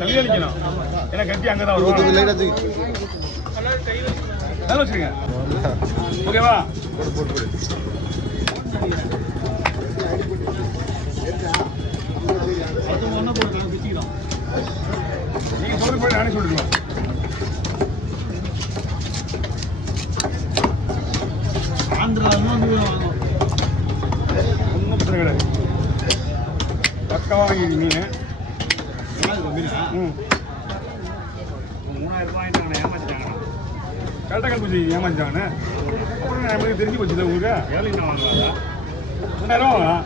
தள்ளி அடிக்கணும். ஏன்னா கட்டி அங்கே தான் வரும். நல்லா வச்சுருங்க. ஓகேவா? போட்டு நீங்கள் சொல்றது போய் நானே சொல்லிடுவேன். ஆந்திராவில் வந்து ஒன்றும் பிரச்சனை கிடையாது. பக்காவாக வாங்கிடுங்க மீன். 3000 ரூபாய்ட்டாங்க. ஏமாற்றிட்டாங்க. கரெக்டாக கண்டுபிடிச்சி ஏமாற்றிட்டாங்கண்ணே. அப்புறம் எனக்கு தெரிஞ்சு போச்சு உங்களுக்கு. எவ்வளோ வாங்கலாங்க? 2000 ரூபா வாங்கலாம்.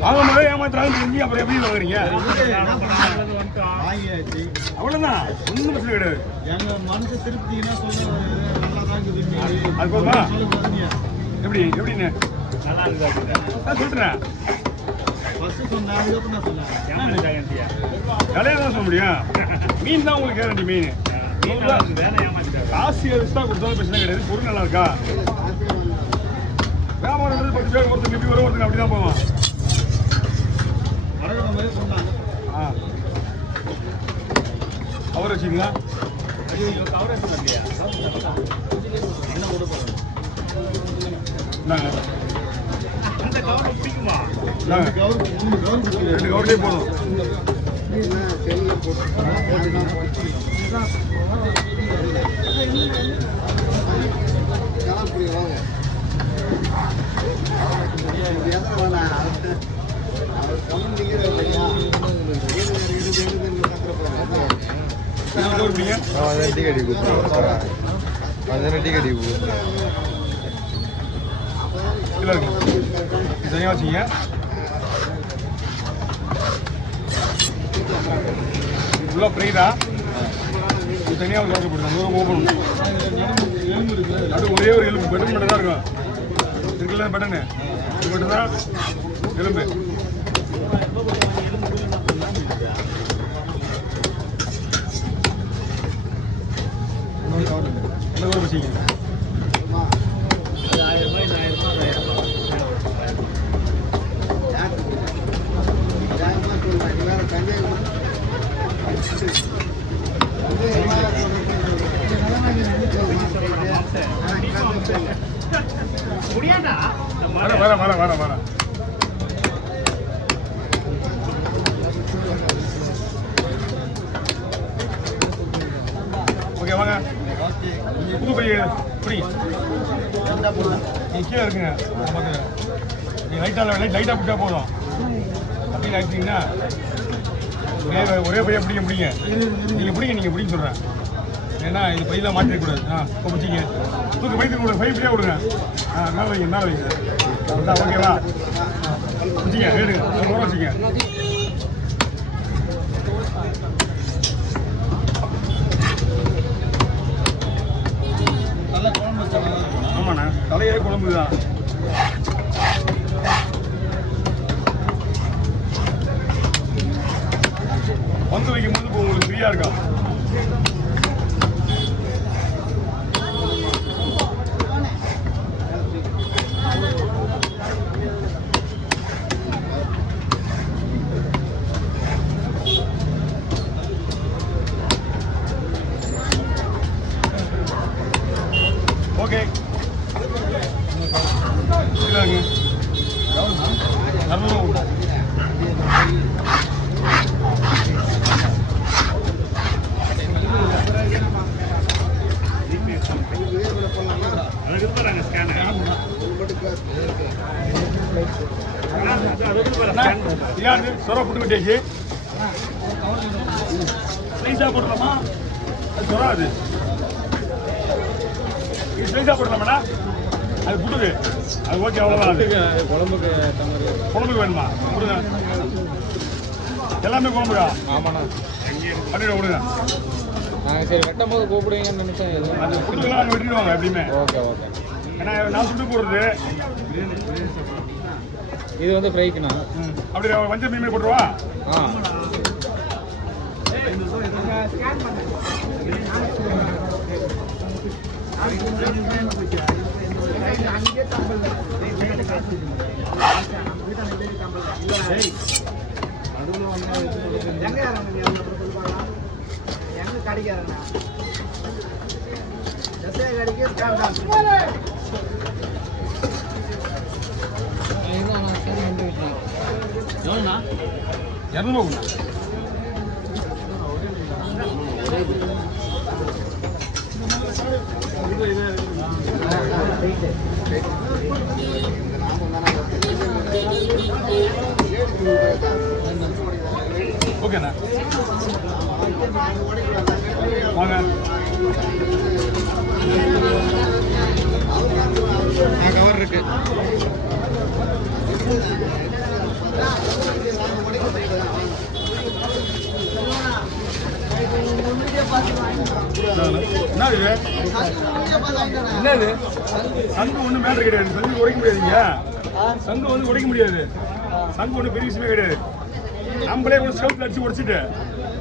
வாங்கும் போதே ஏமாத்துறாங்கன்னு தெரிஞ்சு அப்புறம் எப்படி வாங்குறீங்க? அவ்வளோதான், ஒன்றும் பிரச்சனை கிடையாது. எங்கள் மனசு திருப்தினா அது போதுமா? எப்படின்னு நான் சொல்கிறேன். கலையாக தான் சொல்ல முடியும். மீன் தான் உங்களுக்கு கேரண்டி. மீன் காசு எதுக்கு தான் கொடுத்தாலும் பிரச்சனை கிடையாது. பொருள் நல்லா இருக்கா? வியாபாரம் 10 பேர் ஒருத்தர் எப்படி வரும், ஒருத்தங்க அப்படி தான் போவான். கவர் வச்சுங்களா? ரெண்டு கவர்லேயே போதும். தனியாக வச்சுங்க. ஃபுல்லாக ஃப்ரைடா தனியாக ஒரு காசு போடுறாங்க. ஓப்பன் அது ஒரே ஒரு எலும்பு பட்டன் மட்டும் தான் இருக்கும். இருக்குல்ல பட்டனு, இது மட்டும் தான் எலும்பு. என்ன கூட வச்சுக்கிங்க. வர ஓகே வாங்க. புது பைய இப்படி நீங்கள் கீழே இருக்குங்க. நீங்கள் லைட்டாக பிடிச்சா போதும். அப்படின்னு ஆகிட்டீங்கன்னா ஒரே பையன் பிடிங்க. நீங்கள் பிடிங்க சொல்கிறேன். ஏன்னா இது பையெல்லாம் மாற்றிடக்கூடாது. இப்போ பிடிச்சிங்க. தூக்கு பைத்துக்கு கொடுங்க. 5 ஃப்ரீயாக கொடுங்க. மேலே வைங்க. அதான் ஓகேவா? பிடிச்சிங்க. எடுங்க. ஒரு வச்சுங்க. ஆமாண்ணா, தலையே குழம்பு தான். வந்து வைக்கும் போது உங்களுக்கு ஃப்ரீயாக இருக்கா? ஓகே இல்லைங்க. யாரு சொர போட்டு விட்டேச்சு. ஸ்லைஸாக போடலாமா? அது சொரா. அது இது ஸ்லைஸாக போடலாமாடா? அது புட்டுது. அது ஓகே, அவ்வளோதான். அது குழம்புக்கு வேணுமா? கொடுங்க. எல்லாமே குழம்புக்கா? ஆமாண்ணா. பண்ணிவிட கொடுங்க. சரி, வெட்டும் போது கூப்பிடுவீங்கன்னு நினைச்சேன். அது புட்டுலாம் நாங்கள் வெட்டிடுவாங்க எப்படியுமே. ஓகே. ஏன்னா நான் சுட்டு போடுறது இது வந்து ஃப்ரைக்குண்ணா. அப்படி மஞ்சள் மீன் போட்டுருவா. ஓகேண்ணா வாங்க கவர் இருக்கு என்னது சங்கு ஒன்றும் மேட்ரு கிடையாது. சங்கு உடைக்க முடியாதுங்க. சங்கு வந்து உடைக்க முடியாது. சங்கு ஒன்றும் பெரிய விஷயமே கிடையாது. நம்மளே ஒரு ஸ்கவுட் அடிச்சு உடைச்சிட்டு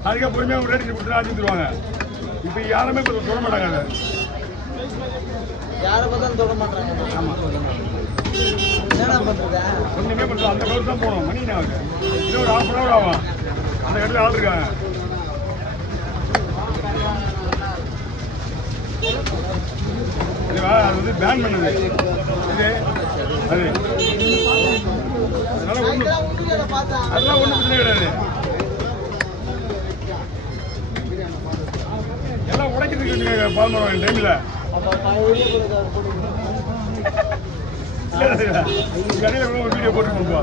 அதுக்கே பொறுமையாக ஒரு ரேட்டு கொடுத்து ஆச்சு தருவாங்க. இப்போ யாருமே இப்போ தொட மாட்டாங்க. அதை யாரை பார்த்தாலும் தொட மாட்டாங்க. ஆமாம் என்ன பண்ணுறது? ஒன்றுமே பண்ணுறது அந்த கவுட் தான் போகணும். மணி ஆகுது. இன்னும் ஒரு ½ hour ஆகும். அந்த இடத்துல ஆள் இருக்காங்க. அது வந்து பேன் பண்ணது இது அது அதெல்லாம் ஒன்றும் பிரச்சனை கிடையாது. எல்லாம் உடைக்கிறதுக்கு பால்மரம் டைமில் கடையில் கூட ஒரு வீடியோ போட்டுருப்போம்ப்பா.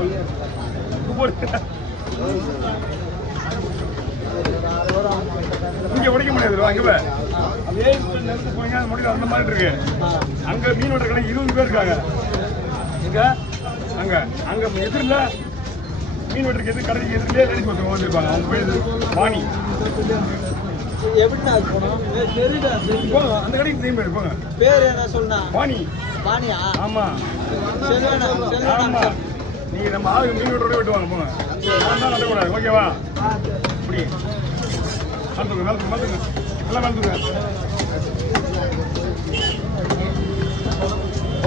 இங்கே உடைக்க முடியாது. அங்கே அதே நிலத்து போனீங்க அது முடியல அந்த மாதிரி இருக்கு. அங்கே மீன் வெட்டுற கடை 20 பேர் இருக்காங்க. இங்கே அங்கே அங்கே எதிரில் மீன் வெட்டுறதுக்கு எதிர் கடைக்கு எதிர்லேயே லேடிஸ் ஒருத்தவங்க வந்துருப்பாங்க. அவங்க போய் வாணி எப்படின்னா போங்க அந்த கடைக்கு திரும்பி போங்க. பேர் என்ன சொன்னா? வாணி. வாணியா? ஆமாம் ஆமாம். நீங்கள் நம்ம ஆளுக்கு மீன் வெட்டுறோட வெட்டுவாங்க. போங்க தான் நடக்கூடாது. ஓகேவா? இப்படி மறந்துங்க மறந்துங்க எல்லாம் மறந்துங்க.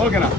ஓகேண்ணா.